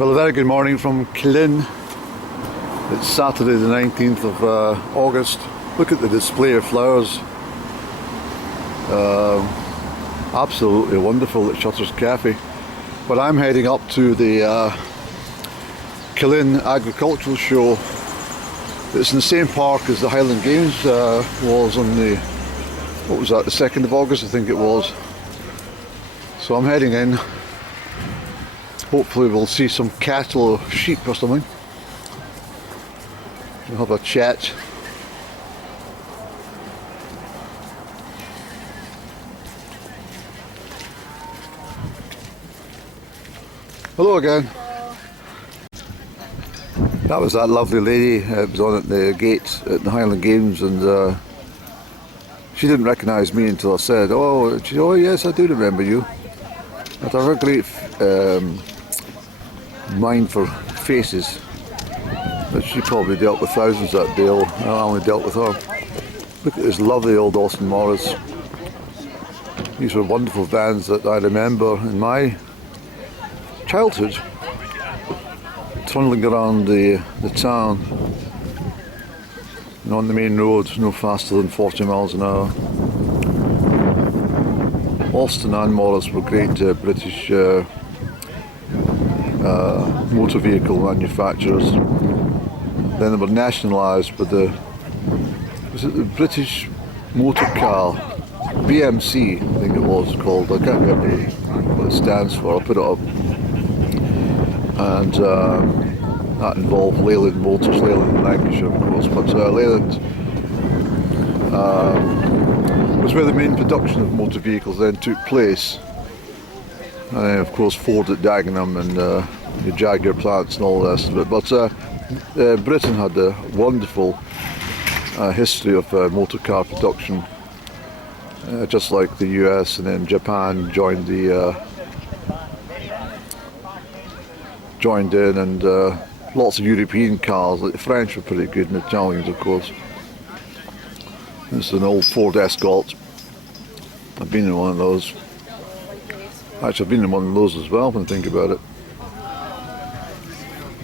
Well, a very good morning from Killin. It's Saturday the 19th of August. Look at the display of flowers. Absolutely wonderful at Shutter's Cafe. But I'm heading up to the Killin Agricultural Show. It's in the same park as the Highland Games was on the, what was that, the 2nd of August I think it was. So I'm heading in. Hopefully we'll see some cattle or sheep or something. We'll have a chat. Hello again. That was that lovely lady. It was on at the gate at the Highland Games, and she didn't recognise me until I said, "Oh, yes, I do remember you." I have a great mind for faces, but she probably dealt with thousands that day. I only dealt with her. Look at this lovely old Austin Morris. These were wonderful vans that I remember in my childhood, trundling around the town and on the main road, no faster than 40 miles an hour. Austin and Morris were great British motor vehicle manufacturers. Then they were nationalised by the British Motor Car, BMC I think it was called. I can't remember what it stands for. I'll put it up. And that involved Leyland Motors, Leyland in Lancashire of course, but Leyland was where the main production of motor vehicles then took place. And then of course Ford at Dagenham and the Jaguar plants and all the rest of it. But Britain had a wonderful history of motor car production, just like the US, and then Japan joined in, and lots of European cars. Like the French were pretty good, and the Italians of course. This is an old Ford Escort. I've been in one of those. Actually, I've been in one of those as well when I think about it.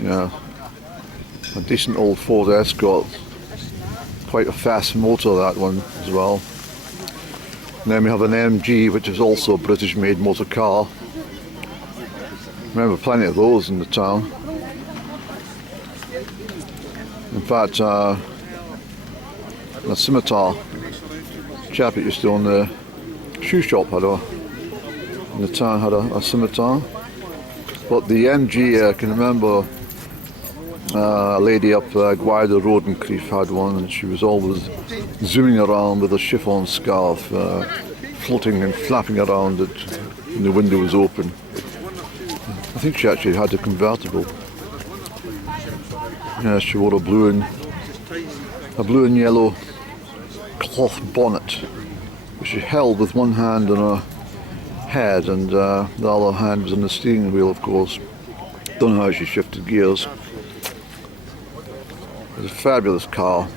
Yeah, a decent old Ford Escort. Quite a fast motor, that one as well. And then we have an MG, which is also a British made motor car. Remember plenty of those in the town. In fact, a scimitar chap that used to own the shoe shop in the town had a scimitar. But the MG, I can remember a lady up Gwyder Road in Crieff had one, and she was always zooming around with a chiffon scarf, floating and flapping around it when the window was open. I think she actually had a convertible. Yeah, she wore a blue and yellow cloth bonnet, which she held with one hand on her head, and the other hand was on the steering wheel, of course. Don't know how she shifted gears. It was a fabulous car.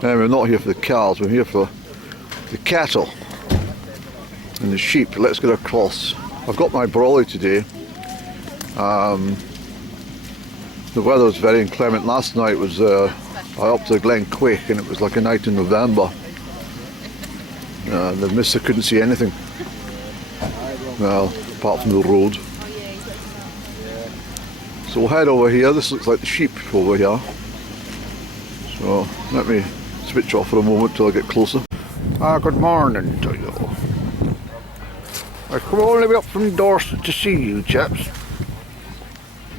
And we're not here for the cars, we're here for the cattle and the sheep. Let's get across. I've got my brolly today. The weather was very inclement. Last night was up to Glen Quake, and it was like a night in November. The mist, I couldn't see anything. Well, apart from the road. So we'll head over here. This looks like the sheep over here. So let me switch off for a moment till I get closer. Good morning to you. I come all the way up from Dorset to see you chaps.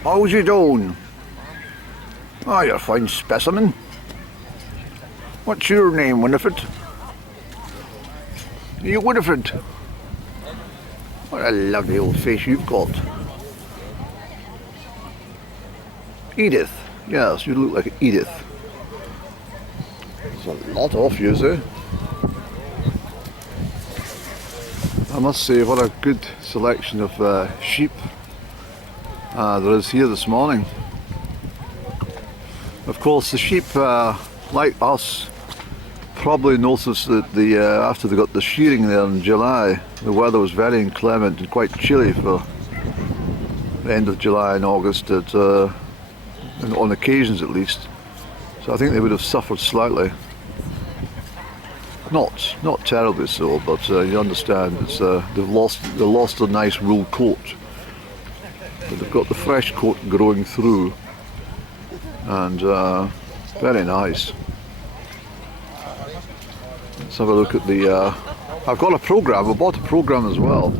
How's you doing? Oh, you're a fine specimen. What's your name, Winifred? Are you Winifred? What a lovely old face you've got. Edith. Yes, you look like Edith. There's a lot of you, eh? I must say, what a good selection of sheep there is here this morning. Of course, the sheep, like us, probably noticed that after they got the shearing there in July, the weather was very inclement and quite chilly for the sheep. And in fact, I must say, what a good selection of sheep there is here this morning. Of course, the sheep, like us, probably noticed that after they got the shearing there in July, the weather was very inclement and quite chilly for the end of July and August, on occasions at least. So I think they would have suffered slightly. Not terribly so, but you understand, it's they lost a nice wool coat, but they've got the fresh coat growing through, and very nice. Let's have a look at the. I've got a program. I bought a program as well,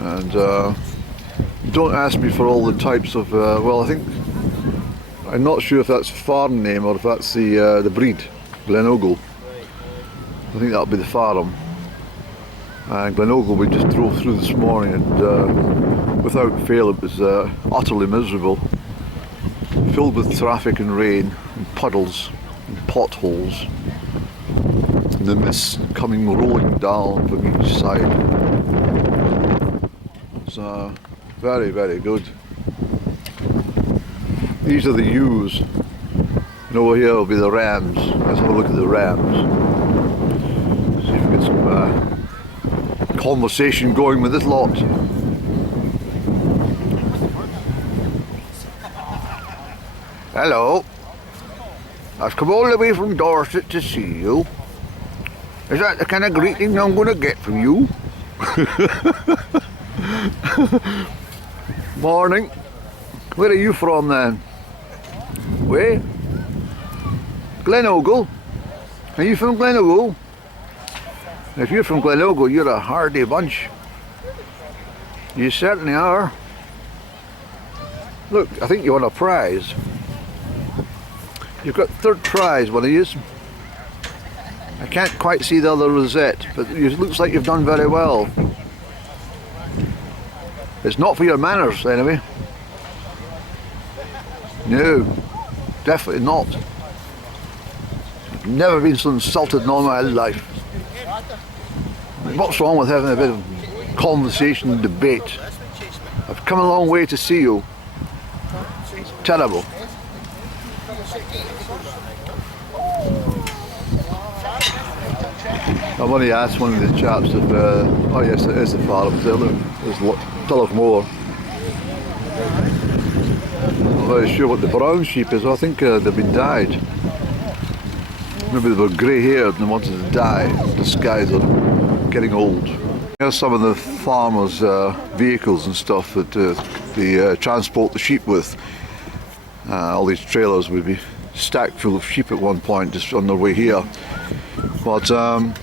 and don't ask me for all the types of. Well, I think I'm not sure if that's a farm name or if that's the breed, Glenogle. I think that'll be the farm. And Glenogle we just drove through this morning, and without fail it was utterly miserable, filled with traffic and rain and puddles and potholes, and the mist coming rolling down from each side. It's very, very good. These are the ewes, and over here will be the rams. Let's have a look at the rams. See if we get some conversation going with this lot. Hello. I've come all the way from Dorset to see you. Is that the kind of greeting I'm going to get from you? Morning. Where are you from then? Where? Glenogle? Are you from Glenogle? If you're from Glenogle, you're a hardy bunch. You certainly are. Look, I think you won a prize. You've got third prize, one of you. I can't quite see the other rosette, but it looks like you've done very well. It's not for your manners, anyway. No, definitely not. I've never been so insulted in all my life. What's wrong with having a bit of conversation and debate? I've come a long way to see you. It's terrible. I want to ask one of the chaps if, oh yes, it is the farm. Tell us more. I'm not very sure what the brown sheep is. I think they've been dyed. Maybe they were grey haired and wanted to die, disguise them, getting old. Here's some of the farmers' vehicles and stuff that they transport the sheep with. All these trailers would be stacked full of sheep at one point just on their way here. But I'm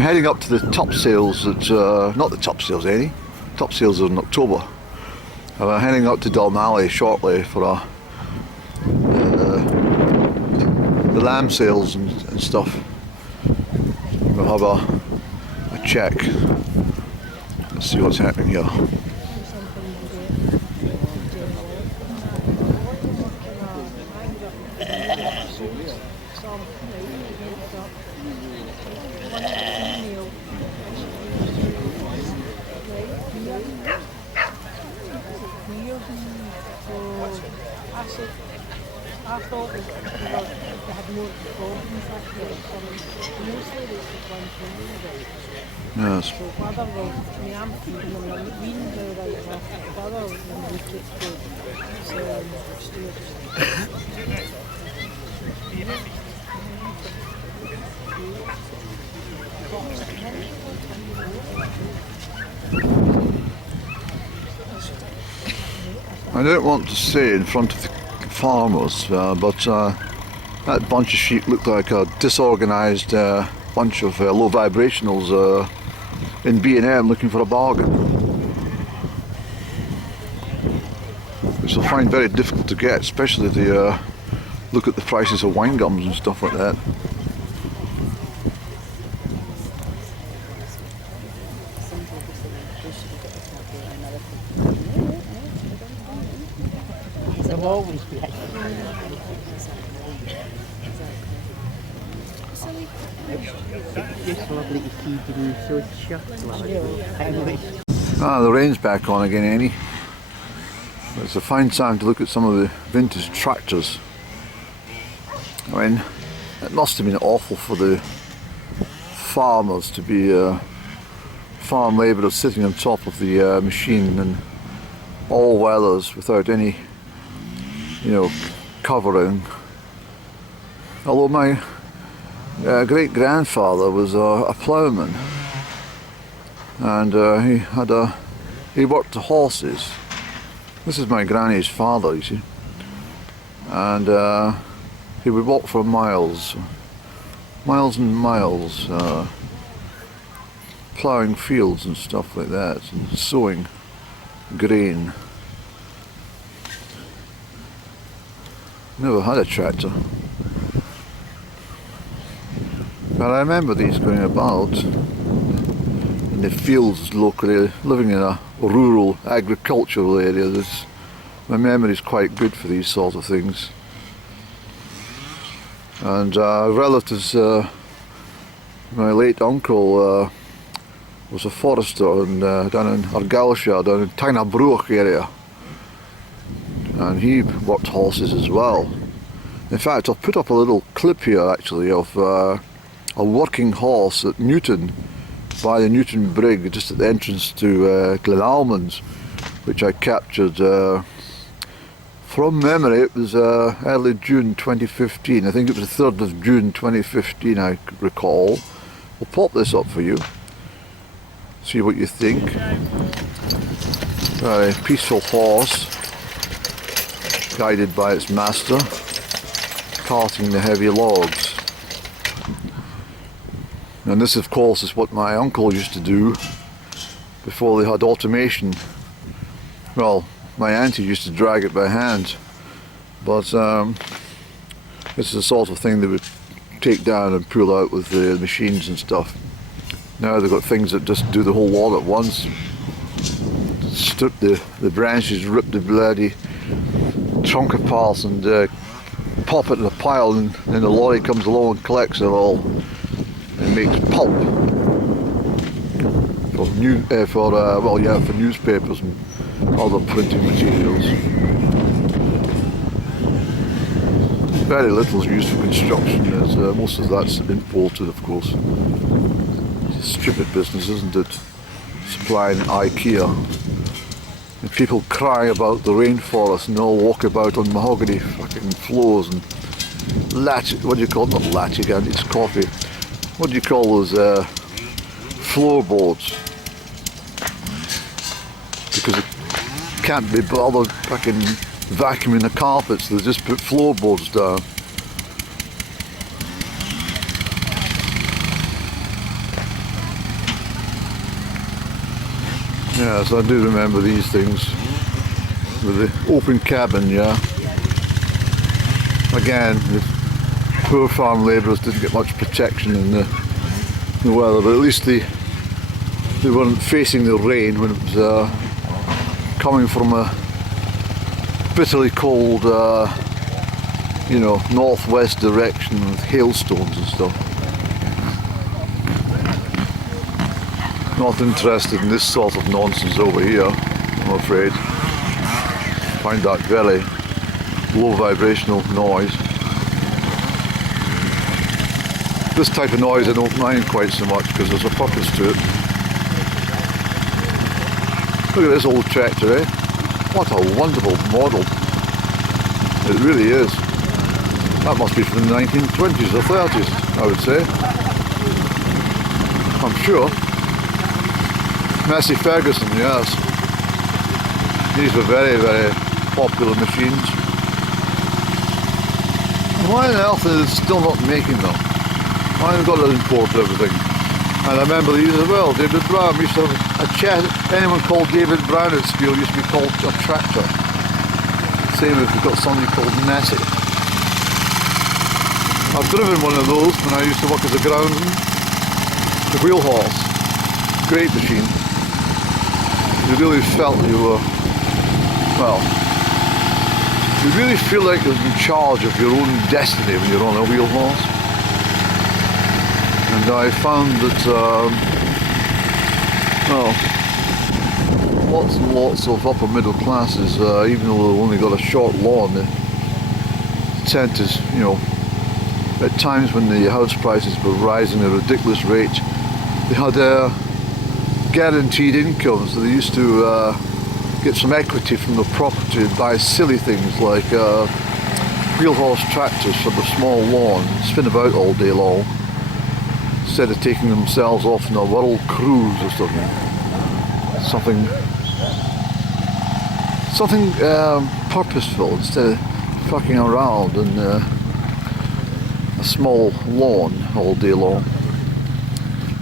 heading up to the top sales at, not the top sales, top sales are in October. I'm heading up to Dalmally shortly for the lamb sales and stuff. We'll have a check. Let's see what's happening here. I thought they had more problems mostly they one thing. Yes. So whether I'm feeding them and weaning them right enough, whether we get to sell I don't want to say in front of the farmers, but that bunch of sheep looked like a disorganised bunch of low vibrationals in B&M looking for a bargain, which they'll find very difficult to get, especially if they look at the prices of wine gums and stuff like that. always be like it's lovely to keep you so shut. The rain's back on again, Annie. It's a fine time to look at some of the vintage tractors. I mean, it must have been awful for the farmers to be farm labourers sitting on top of the machine in all weathers without any, covering. Although my great grandfather was a ploughman, and he worked the horses. This is my granny's father, you see, and he would walk for miles and miles, ploughing fields and stuff like that, and sowing grain. Never had a tractor, but I remember these going about in the fields locally, living in a rural agricultural area. My memory is quite good for these sort of things. And relatives, my late uncle was a forester down in Argyllshire, down in Tynabrooch area, and he worked horses as well. In fact, I'll put up a little clip here actually of a working horse at Newton, by the Newton Brig, just at the entrance to Glenalmond, which I captured from memory. It was early June 2015. I think it was the 3rd of June 2015, I recall. We'll pop this up for you, see what you think. Very peaceful horse, guided by its master, carting the heavy logs. And this, of course, is what my uncle used to do before they had automation. Well, my auntie used to drag it by hand, but this is the sort of thing they would take down and pull out with the machines and stuff. Now they've got things that just do the whole lot at once. Strip the branches, rip the bloody trunk apart, and pop it in a pile, and then the lorry comes along and collects it all and makes pulp for newspapers and other printing materials. Very little is used for construction, as most of that's imported, of course. It's a stupid business, isn't it? Supplying IKEA. And people cry about the rainforest and all walk about on mahogany fucking floors and what do you call it? Not latch again, it's coffee. What do you call those floorboards? Because it can't be bothered fucking vacuuming the carpets, they just put floorboards down. Yes, I do remember these things with the open cabin, yeah. Again, the poor farm labourers didn't get much protection in the weather, but at least they weren't facing the rain when it was coming from a bitterly cold, northwest direction with hailstones and stuff. Not interested in this sort of nonsense over here, I'm afraid. Find that very low vibrational noise. This type of noise I don't mind quite so much because there's a purpose to it. Look at this old tractor, eh? What a wonderful model. It really is. That must be from the 1920s or 30s, I would say. I'm sure. Massey Ferguson, yes. These were very, very popular machines. Why on earth is it still not making them? Why have they got to import everything? And I remember these as well. David Brown used to have a chest. Anyone called David Brown at school used to be called a tractor. Same if you've got somebody called Massey. I've driven one of those when I used to work as a groundsman. The wheel horse. Great machine. You really felt you were, you really feel like you're in charge of your own destiny when you're on a wheel horse. And I found that, lots and lots of upper middle classes, even though they've only got a short lawn, they tend to, at times when the house prices were rising at a ridiculous rate, they had guaranteed income, so they used to get some equity from the property and buy silly things like wheel horse tractors for the small lawn, spin about all day long, instead of taking themselves off on a world cruise or something. Something purposeful instead of fucking around in a small lawn all day long.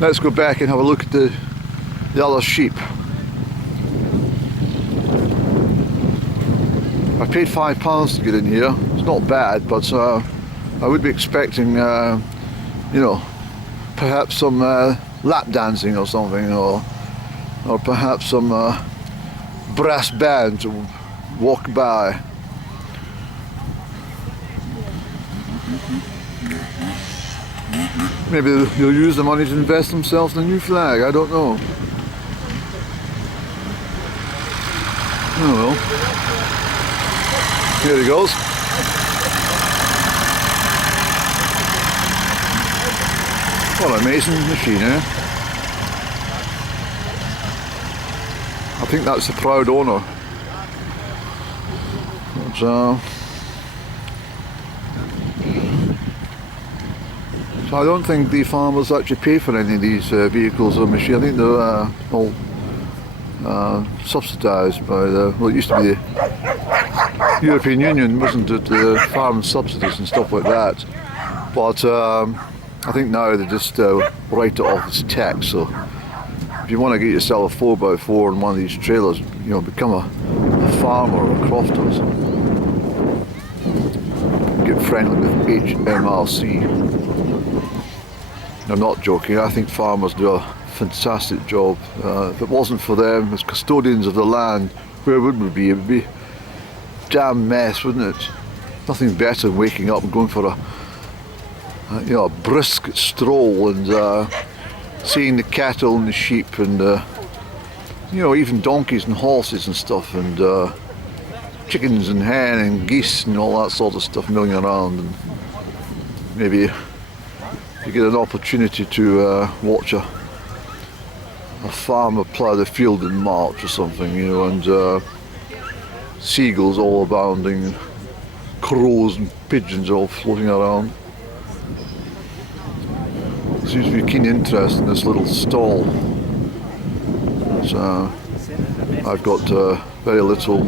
Let's go back and have a look at the other sheep. I paid £5 to get in here. It's not bad, but I would be expecting, you know, perhaps some lap dancing or something, or perhaps some brass band to walk by. Maybe they'll use the money to invest themselves in a new flag, I don't know. Oh well. Here he goes. What an amazing machine, eh? I think that's the proud owner. So I don't think the farmers actually pay for any of these vehicles or machines. I think they're all subsidised by the, well, it used to be the European Union, wasn't it? The farm subsidies and stuff like that. But I think now they just write it off as tax. So if you want to get yourself a 4x4 in one of these trailers, you know, become a farmer or a crofter or something. Get friendly with HMRC. I'm not joking. I think farmers do a fantastic job. If it wasn't for them as custodians of the land, where would we be? It would be a damn mess, wouldn't it? Nothing better than waking up and going for a brisk stroll and seeing the cattle and the sheep and you know, even donkeys and horses and stuff, and chickens and hen and geese and all that sort of stuff milling around. And maybe you get an opportunity to watch a farmer plough the field in March or something, you know, and seagulls all abounding, crows and pigeons all floating around. There seems to be keen interest in this little stall. So I've got very little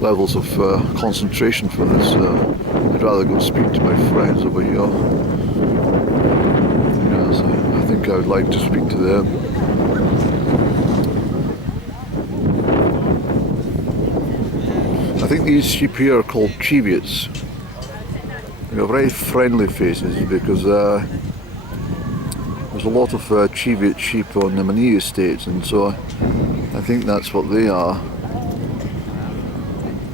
levels of concentration for this. I'd rather go speak to my friends over here. Yes, I think I would like to speak to them. I think these sheep here are called Cheviots. They have very friendly faces because there's a lot of Cheviot sheep on the Manee estates, and so I think that's what they are.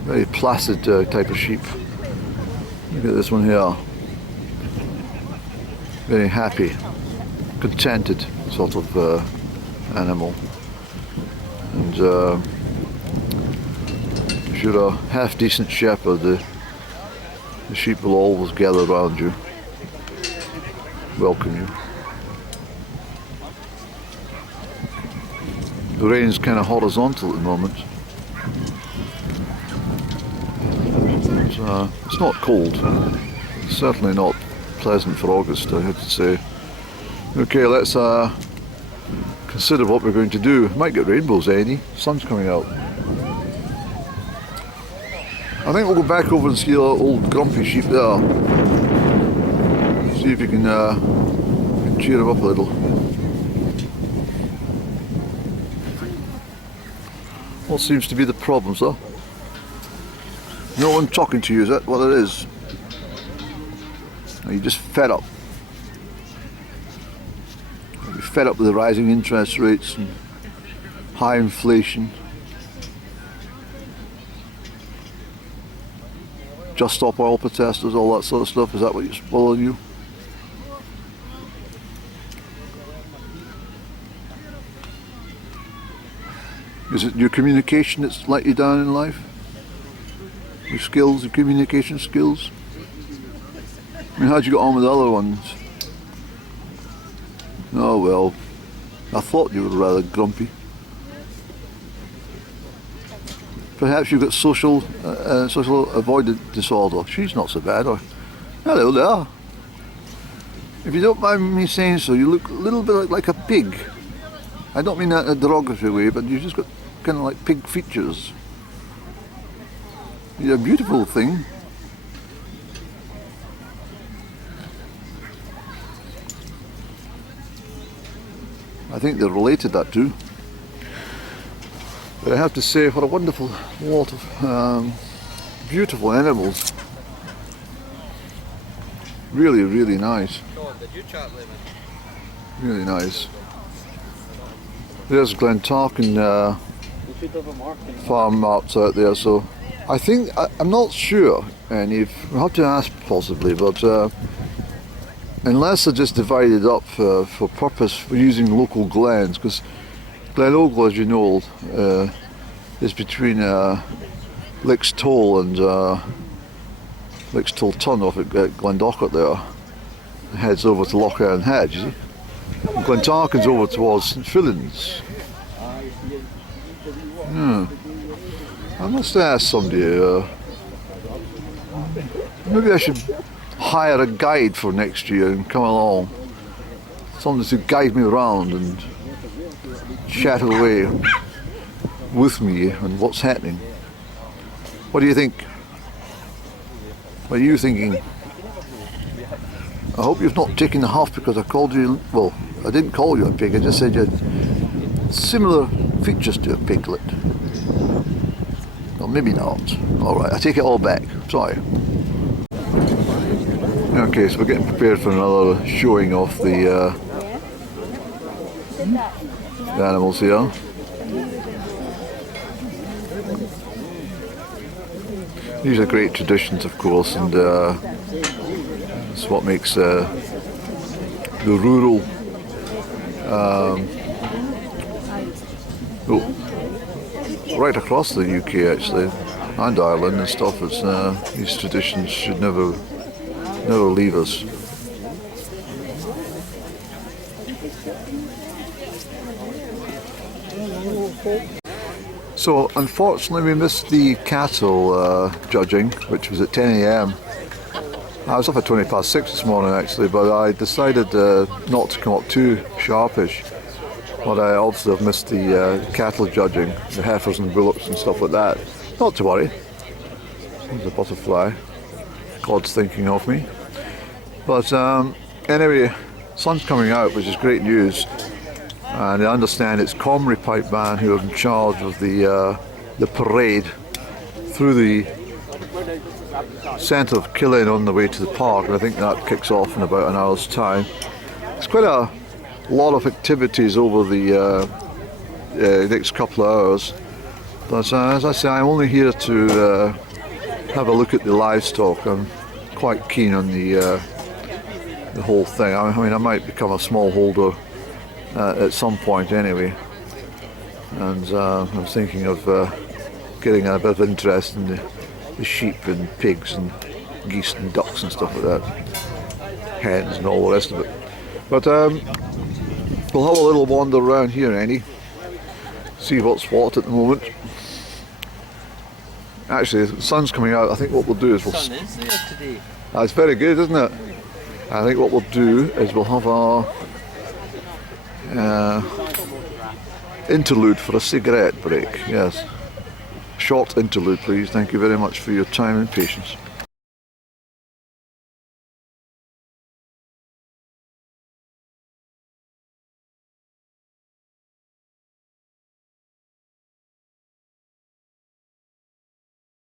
Very placid type of sheep. Look at this one here. Very happy, contented sort of animal. And if you're a half decent shepherd, the sheep will always gather around you, welcome you. The rain's kind of horizontal at the moment. It's not cold. It's certainly not pleasant for August, I have to say. Okay, let's consider what we're going to do. Might get rainbows, any. Sun's coming out. I think we'll go back over and see the old grumpy sheep there. See if you can cheer him up a little. What seems to be the problem, sir? No one talking to you, is that what it is? Are you just fed up? Are you fed up with the rising interest rates and high inflation? Just stop oil protesters, all that sort of stuff, is that what's bothering you? Is it your communication that's let you down in life? Your skills, your communication skills? I mean, how'd you get on with the other ones? Oh well, I thought you were rather grumpy. Perhaps you've got social avoidance disorder. She's not so bad. Or hello there. If you don't mind me saying so, you look a little bit like a pig. I don't mean that in a derogatory way, but you've just got kind of like pig features. You're a beautiful thing. I think they're related, that too. But I have to say, what a wonderful lot of beautiful animals. Really, really nice. Really nice. There's Glentarkin farm maps out there, so I think, I'm not sure, and we'll have to ask possibly, but unless they're just divided up for purpose for using local glens, because Glen Ogle, as you know, is between Licks Toll and Licks Toll Turn off at Glendochart there. It heads over to Loch Earn Head, you see. And Glentarkin's over towards St Fillins. Yeah. I must ask somebody, maybe I should hire a guide for next year and come along. Somebody to guide me around and chat away with me and what's happening. What do you think? What are you thinking? I hope you've not taken the huff because I called you, well, I didn't call you a pig, I just said you had similar features to a piglet. Well, maybe not. Alright, I take it all back. Sorry. Okay, so we're getting prepared for another showing of the animals here. These are great traditions, of course, and it's what makes the rural right across the UK actually, and Ireland and stuff. It's these traditions should never leave us. So unfortunately we missed the cattle judging, which was at 10 AM. I was up at 6:20 this morning actually, but I decided not to come up too sharpish. But I also have missed the cattle judging, the heifers and bullocks and stuff like that. Not to worry. There's a butterfly. God's thinking of me. But anyway, sun's coming out, which is great news. And I understand it's Comrie Pipe Band who are in charge of the parade through the centre of Killin on the way to the park, and I think that kicks off in about an hour's time. It's quite a lot of activities over the next couple of hours, but as I say, I'm only here to have a look at the livestock. I'm quite keen on the whole thing. I mean, I might become a smallholder at some point anyway, and I'm thinking of getting a bit of interest in the sheep and pigs and geese and ducks and stuff like that, hens and all the rest of it. But we'll have a little wander around here, Annie, see what's what at the moment. Actually, the sun's coming out. I think what we'll do is sun is there today. It's very good, isn't it? I think what we'll do is we'll have our interlude for a cigarette break. Yes, short interlude, please. Thank you very much for your time and patience.